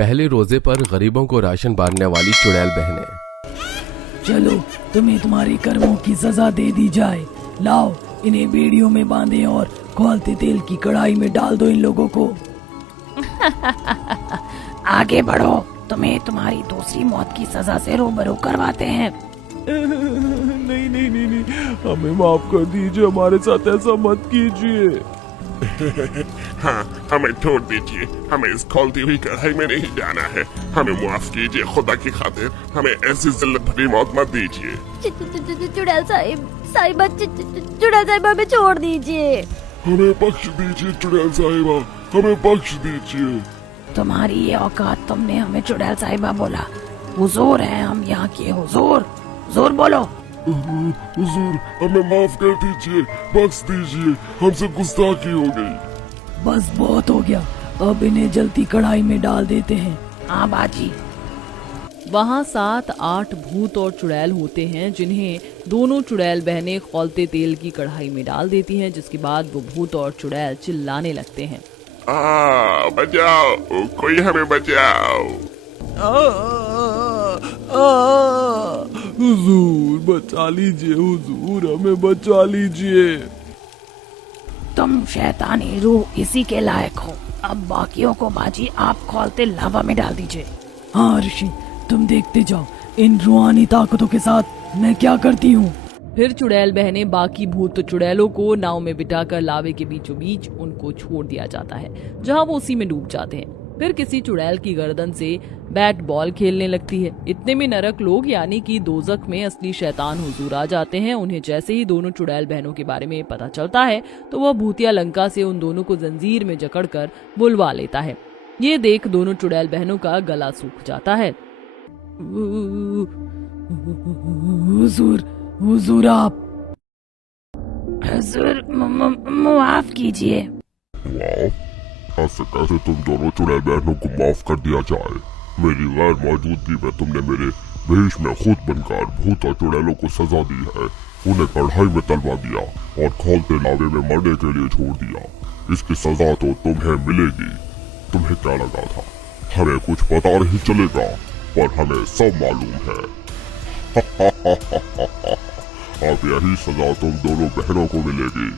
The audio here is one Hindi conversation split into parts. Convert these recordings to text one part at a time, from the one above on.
पहले रोजे पर गरीबों को राशन बांटने वाली चुड़ैल बहनें। चलो तुम्हें तुम्हारे कर्मों की सजा दे दी जाए। लाओ इन्हें बेड़ियों में बांधे और खौलते तेल की कढ़ाई में डाल दो इन लोगों को। आगे बढ़ो, तुम्हें तुम्हारी दूसरी मौत की सजा से रूबरू करवाते हैं। नहीं नहीं नहीं नहीं, हमें माफ कर दीजिए, हमारे साथ ऐसा मत कीजिए। हाँ, हमें छोड़ दीजिए, हमें इस खौलती हुई कढ़ाई में नहीं जाना है। हमें माफ कीजिए, खुदा की खातिर हमें ऐसी जिल्लत भरी मौत मत दीजिए। चुड़ैल साहिबा चुड़ैल साहिबा हमें छोड़ दीजिए। हमें बख्श दीजिए चुड़ैल साहिबा, हमें बख्श दीजिए। तुम्हारी ये औकात, तुमने हमें चुड़ैल साहिबा बोला। हुजूर हैं हम यहाँ के, हुजूर हुजूर बोलो। हुजूर हमें माफ कर दीजिए, बख्श दीजिए, हमसे गुस्ताखी हो गई। बस बहुत हो गया, अब इन्हें जल्दी कढ़ाई में डाल देते हैं। हाँ बाजी। वहाँ 7-8 भूत और चुड़ैल होते हैं जिन्हें दोनों चुड़ैल बहनें खौलते तेल की कढ़ाई में डाल देती हैं, जिसके बाद वो भूत और चुड़ैल चिल्लाने लगते हैं, बचाओ, कोई हमें बचाओ। हुजूर बचा लीजिए, हुजूर हमें बचा लीजिए। तुम शैतानी रूह इसी के लायक हो। अब बाकियों को बाजी आप खौलते लावा में डाल दीजिए। हाँ ऋषि, तुम देखते जाओ इन रूहानी ताकतों के साथ मैं क्या करती हूँ। फिर चुड़ैल बहनें बाकी भूत चुड़ैलों को नाव में बिठाकर लावे के बीचों बीच उनको छोड़ दिया जाता है, जहाँ वो उसी में डूब जाते हैं। फिर किसी चुड़ैल की गर्दन से बैट बॉल खेलने लगती है। इतने में नरक लोग यानी कि दोजख में असली शैतान हुजूर आ जाते हैं। उन्हें जैसे ही दोनों चुड़ैल बहनों के बारे में पता चलता है तो वह भूतिया लंका से उन दोनों को जंजीर में जकड़कर बुलवा लेता है। ये देख दोनों चुड़ैल बहनों का गला सूख जाता है। हुजूर हुजूर आप हुजूर माफ कीजिए। ऐसे कैसे तुम दोनों चुड़ैल बहनों को माफ कर दिया जाए? मेरी गैर मौजूदगी में तुमने मेरे भेष में खुद बनकर भूत और चुड़ैलों को सजा दी है। उन्हें कढ़ाई में तलवा दिया और खौलते लावे में मरने के लिए छोड़ दिया। इसकी सजा तो तुम्हें मिलेगी। तुम्हें क्या लगा था हमें कुछ पता नहीं चलेगा, पर हमें सब मालूम है। अब यही सजा तुम दोनों बहनों को मिलेगी।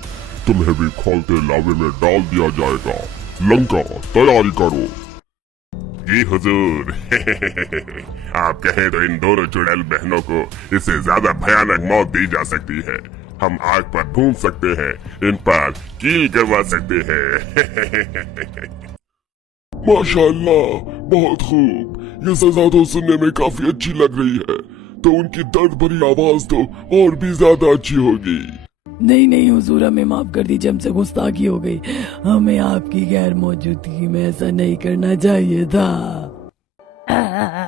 तुम्हें भी खौलते लावे में डाल दिया जाएगा। लंका तैयारी करो। जी हुजूर। आप कहें तो इन दोनों चुड़ैल बहनों को इससे ज्यादा भयानक मौत दी जा सकती है। हम आग पर भून सकते हैं, इन पर कील करवा सकते हैं। माशाअल्लाह, बहुत खूब। ये सजा तो सुनने में काफी अच्छी लग रही है, तो उनकी दर्द भरी आवाज तो और भी ज्यादा अच्छी होगी। नहीं नहीं हुजूर, हमें माफ कर दीजिए, हमसे गुस्ताखी हो गई। हमें आपकी गैर मौजूदगी में ऐसा नहीं करना चाहिए था।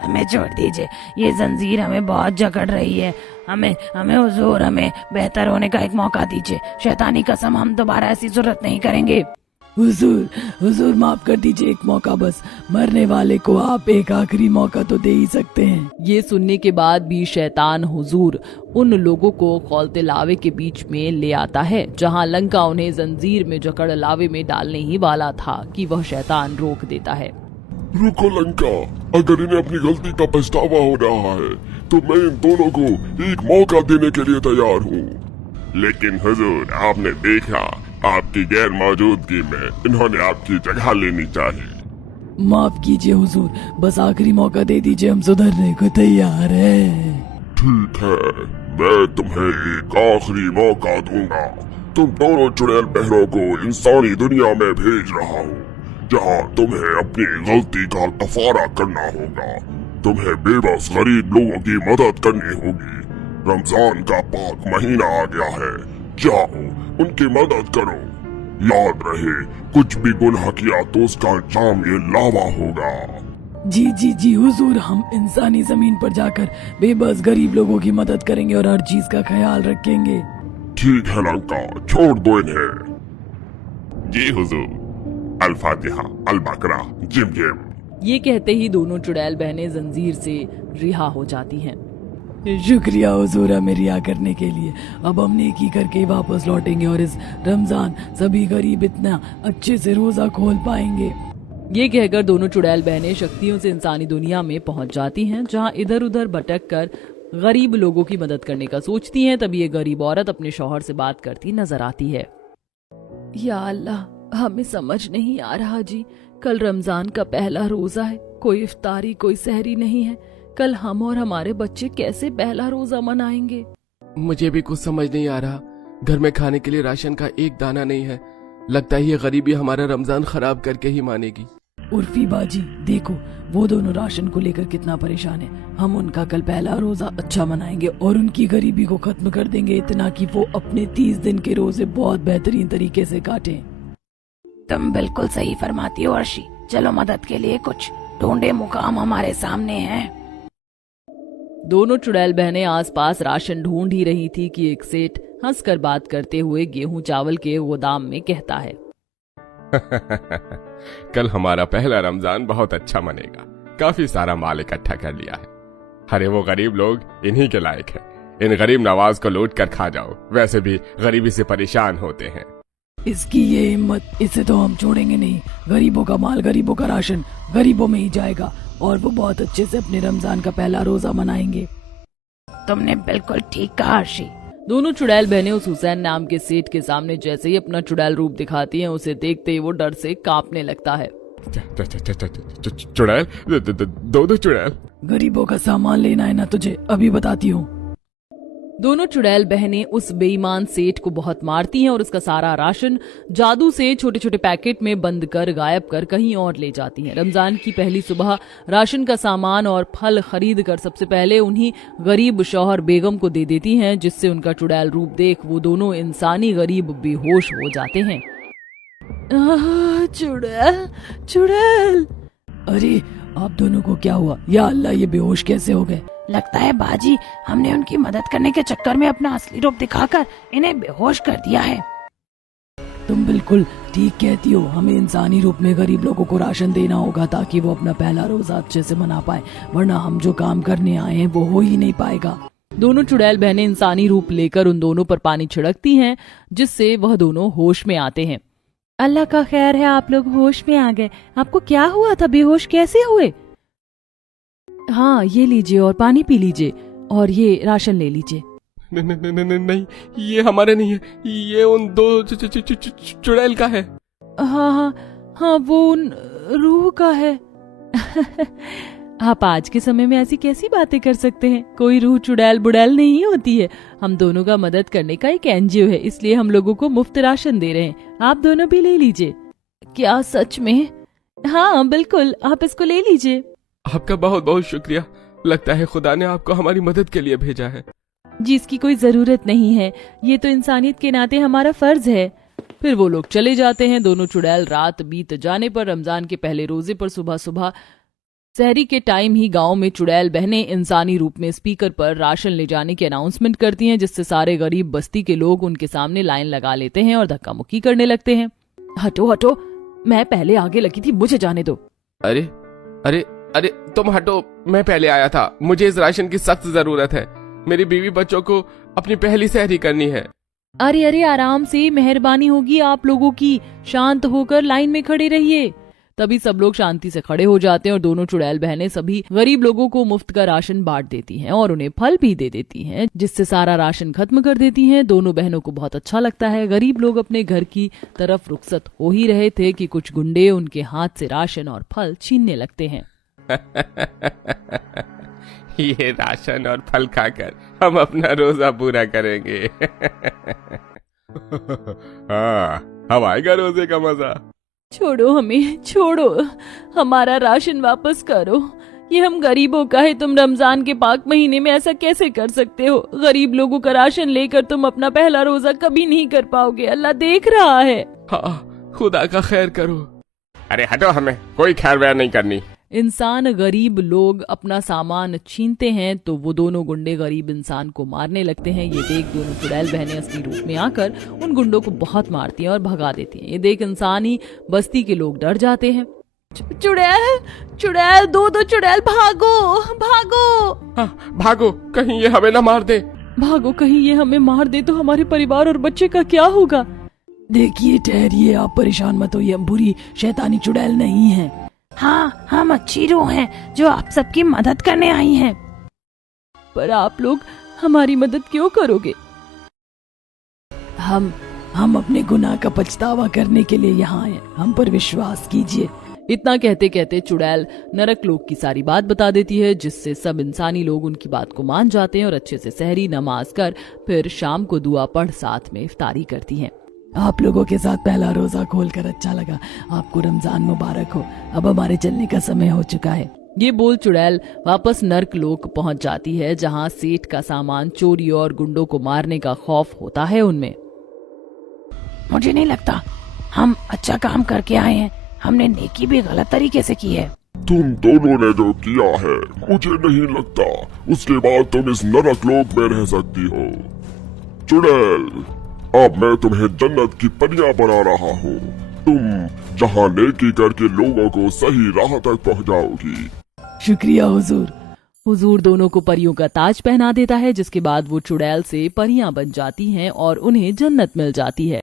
हमें छोड़ दीजिए, ये जंजीर हमें बहुत जकड़ रही है। हमें हुजूर, हमें बेहतर होने का एक मौका दीजिए। शैतानी कसम, हम दोबारा ऐसी जरूरत नहीं करेंगे। हुजूर माफ कर दीजिए, एक मौका बस। मरने वाले को आप एक आखिरी मौका तो दे ही सकते हैं। ये सुनने के बाद भी शैतान हुजूर उन लोगों को खौलते लावे के बीच में ले आता है, जहां लंका उन्हें जंजीर में जकड़ लावे में डालने ही वाला था कि वह शैतान रोक देता है। रुको लंका, अगर इन्हें अपनी गलती का पछतावा हो रहा है तो मैं इन दोनों को एक मौका देने के लिए तैयार हूँ। लेकिन हुजूर, आपने देखा आपकी गैर मौजूदगी में इन्होंने आपकी जगह लेनी चाहिए। माफ कीजिए हुजूर, बस आखिरी मौका दे दीजिए, हम सुधरने को तैयार हैं। ठीक है, मैं तुम्हें एक आखिरी मौका दूंगा। तुम दोनों चुड़ैल बहनों को इंसानी दुनिया में भेज रहा हूँ, जहाँ तुम्हें अपनी गलती का कफारा करना होगा। तुम्हें बेबस गरीब लोगों की मदद करनी होगी। रमजान का पाक महीना आ गया है, जाओ उनकी मदद करो। याद रहे, कुछ भी गुनाह किया तो उसका अंजाम ये लावा होगा। जी जी जी हुजूर, हम इंसानी जमीन पर जाकर बेबस गरीब लोगों की मदद करेंगे और हर चीज का ख्याल रखेंगे। ठीक है लंका, छोड़ दो इन्हें। जी हुजूर। अल फातिहा, अल बकरा, जिम जिम। ये कहते ही दोनों चुड़ैल बहनें जंजीर से रिहा हो जाती हैं। शुक्रिया हुजूर हमें रिहा करने के लिए। अब हम नेकी करके वापस लौटेंगे और इस रमजान सभी गरीब इतना अच्छे से रोजा खोल पाएंगे। ये कहकर दोनों चुड़ैल बहनें शक्तियों से इंसानी दुनिया में पहुंच जाती हैं, जहां इधर उधर भटक कर गरीब लोगों की मदद करने का सोचती हैं। तभी ये गरीब औरत अपने शौहर से बात करती नजर आती है। या अल्लाह, हमें समझ नहीं आ रहा जी, कल रमजान का पहला रोजा है, कोई इफ्तारी कोई सहरी नहीं है। कल हम और हमारे बच्चे कैसे पहला रोजा मनाएंगे? मुझे भी कुछ समझ नहीं आ रहा। घर में खाने के लिए राशन का एक दाना नहीं है। लगता है ये गरीबी हमारा रमजान खराब करके ही मानेगी। उर्फी बाजी देखो, वो दोनों राशन को लेकर कितना परेशान है। हम उनका कल पहला रोजा अच्छा मनाएंगे और उनकी गरीबी को खत्म कर देंगे, इतना कि वो अपने 30 दिन के रोजे बहुत बेहतरीन तरीके से काटें। तुम बिल्कुल सही फरमाती हो अर्शी। चलो मदद के लिए कुछ ढूंढे मुकाम हमारे सामने हैं। दोनों चुड़ैल बहनें आसपास राशन ढूंढ ही रही थी कि एक सेठ हंसकर बात करते हुए गेहूं चावल के गोदाम में कहता है, कल हमारा पहला रमजान बहुत अच्छा मनेगा। काफी सारा माल इकट्ठा कर लिया है। अरे वो गरीब लोग इन्हीं के लायक है। इन गरीब नवाज को लूट कर खा जाओ, वैसे भी गरीबी से परेशान होते हैं। इसकी ये हिम्मत, इसे तो हम छोड़ेंगे नहीं। गरीबों का माल, गरीबों का राशन गरीबों में ही जाएगा और वो बहुत अच्छे से अपने रमजान का पहला रोजा मनाएंगे। तुमने बिल्कुल ठीक कहा अर्शी। दोनों चुड़ैल बहनें उस हुसैन नाम के सेठ के सामने जैसे ही अपना चुड़ैल रूप दिखाती हैं, उसे देखते ही वो डर से कांपने लगता है। चुड़ैल, दो चुड़ैल। गरीबों का सामान लेना है ना तुझे, अभी बताती हूँ। दोनों चुड़ैल बहनें उस बेईमान सेठ को बहुत मारती हैं और उसका सारा राशन जादू से छोटे छोटे पैकेट में बंद कर गायब कर कहीं और ले जाती हैं। रमजान की पहली सुबह राशन का सामान और फल खरीद कर सबसे पहले उन्हीं गरीब शौहर बेगम को दे देती हैं, जिससे उनका चुड़ैल रूप देख वो दोनों इंसानी गरीब बेहोश हो जाते हैं। चुड़ैल, चुड़ैल, अरे आप दोनों को क्या हुआ? या अल्लाह, ये बेहोश कैसे हो गए? लगता है बाजी, हमने उनकी मदद करने के चक्कर में अपना असली रूप दिखाकर इन्हें बेहोश कर दिया है। तुम बिल्कुल ठीक कहती हो। हमें इंसानी रूप में गरीब लोगों को राशन देना होगा ताकि वो अपना पहला रोजा अच्छे से मना पाए, वरना हम जो काम करने आए हैं वो हो ही नहीं पाएगा। दोनों चुड़ैल बहनें इंसानी रूप लेकर उन दोनों पर पानी छिड़कती हैं, जिससे वह दोनों होश में आते हैं। अल्लाह का खैर है, आप लोग होश में आ गए। आपको क्या हुआ था? बेहोश कैसे हुए? हाँ, ये लीजिए और पानी पी लीजिए और ये राशन ले लीजिए। नहीं, ये हमारे नहीं है, ये उन दो चुड़ैल का है। हाँ हाँ हाँ, वो उन रूह का है। आप आज के समय में ऐसी कैसी बातें कर सकते हैं? कोई रूह चुड़ैल बुड़ैल नहीं होती है। हम दोनों का मदद करने का एक एनजीओ है, इसलिए हम लोगों को मुफ्त राशन दे रहे हैं। आप दोनों भी ले लीजिए। क्या सच में? हाँ बिल्कुल, आप इसको ले लीजिए। आपका बहुत बहुत शुक्रिया। लगता है खुदा ने आपको हमारी मदद के लिए भेजा है। जिसकी कोई जरूरत नहीं है, ये तो इंसानियत के नाते हमारा फर्ज है। फिर वो लोग चले जाते हैं। दोनों चुड़ैल रात बीत जाने पर रमजान के पहले रोजे पर सुबह सुबह सहरी के टाइम ही गांव में चुड़ैल बहनें इंसानी रूप में स्पीकर पर राशन ले जाने की अनाउंसमेंट करती हैं, जिससे सारे गरीब बस्ती के लोग उनके सामने लाइन लगा लेते हैं और धक्का मुक्की करने लगते हैं। हटो हटो, मैं पहले आगे लगी थी, मुझे जाने दो। अरे अरे अरे, तुम हटो, मैं पहले आया था। मुझे इस राशन की सख्त जरूरत है। मेरी बीवी बच्चों को अपनी पहली सहरी करनी है। अरे अरे, आराम से, मेहरबानी होगी आप लोगों की। शांत होकर लाइन में खड़े रहिए। तभी सब लोग शांति से खड़े हो जाते हैं और दोनों चुड़ैल बहनें सभी गरीब लोगों को मुफ्त का राशन बांट देती हैं और उन्हें फल भी दे देती हैं, जिससे सारा राशन खत्म कर देती हैं। दोनों बहनों को बहुत अच्छा लगता है। गरीब लोग अपने घर की तरफ रुखसत हो ही रहे थे कि कुछ गुंडे उनके हाथ से राशन और फल छीनने लगते हैं। ये राशन और फल खाकर हम अपना रोजा पूरा करेंगे। हाँ, अब आएगा रोजे का मजा। छोड़ो हमें, छोड़ो, हमारा राशन वापस करो। ये हम गरीबों का है। तुम रमजान के पाक महीने में ऐसा कैसे कर सकते हो? गरीब लोगों का राशन लेकर तुम अपना पहला रोजा कभी नहीं कर पाओगे। अल्लाह देख रहा है। हाँ, खुदा का खैर करो। अरे हटो, हमें कोई खैर वैर नहीं करनी। इंसान गरीब लोग अपना सामान छीनते हैं तो वो दोनों गुंडे गरीब इंसान को मारने लगते हैं। ये देख दोनों चुड़ैल बहनें असली रूप में आकर उन गुंडों को बहुत मारती हैं और भगा देती हैं। ये देख इंसानी बस्ती के लोग डर जाते हैं। चुड़ैल, चुड़ैल, दो चुड़ैल, भागो भागो। हाँ, भागो, कहीं ये हमें ना मार दे। भागो, कहीं ये हमें मार दे तो हमारे परिवार और बच्चे का क्या होगा? देखिए ठहरिए, आप परेशान मत होइए, हम बुरी शैतानी चुड़ैल नहीं हैं। हाँ, हम अच्छी रूह हैं जो आप सबकी मदद करने आई हैं। पर आप लोग हमारी मदद क्यों करोगे? हम अपने गुनाह का पछतावा करने के लिए यहाँ आए, हम पर विश्वास कीजिए। इतना कहते कहते चुड़ैल नरक लोक की सारी बात बता देती है, जिससे सब इंसानी लोग उनकी बात को मान जाते हैं और अच्छे से सहरी नमाज कर फिर शाम को दुआ पढ़ साथ में इफ्तारी करती हैं। आप लोगों के साथ पहला रोजा खोलकर अच्छा लगा। आपको रमजान मुबारक हो। अब हमारे चलने का समय हो चुका है। ये बोल चुड़ैल वापस नर्क लोक पहुंच जाती है, जहां सेठ का सामान चोरी और गुंडों को मारने का खौफ होता है उनमें। मुझे नहीं लगता हम अच्छा काम करके आए हैं। हमने नेकी भी गलत तरीके से की है। तुम दोनों ने जो किया है मुझे नहीं लगता उसके बाद तुम इस नरक लोक में रह सकती हो। चुड़ैल, अब मैं तुम्हें जन्नत की परियां बना रहा हूँ। तुम जहाँ नेकी करके लोगों को सही राह तक पहुँचाओगी। शुक्रिया हुजूर। हुजूर दोनों को परियों का ताज पहना देता है, जिसके बाद वो चुड़ैल से परियां बन जाती हैं और उन्हें जन्नत मिल जाती है।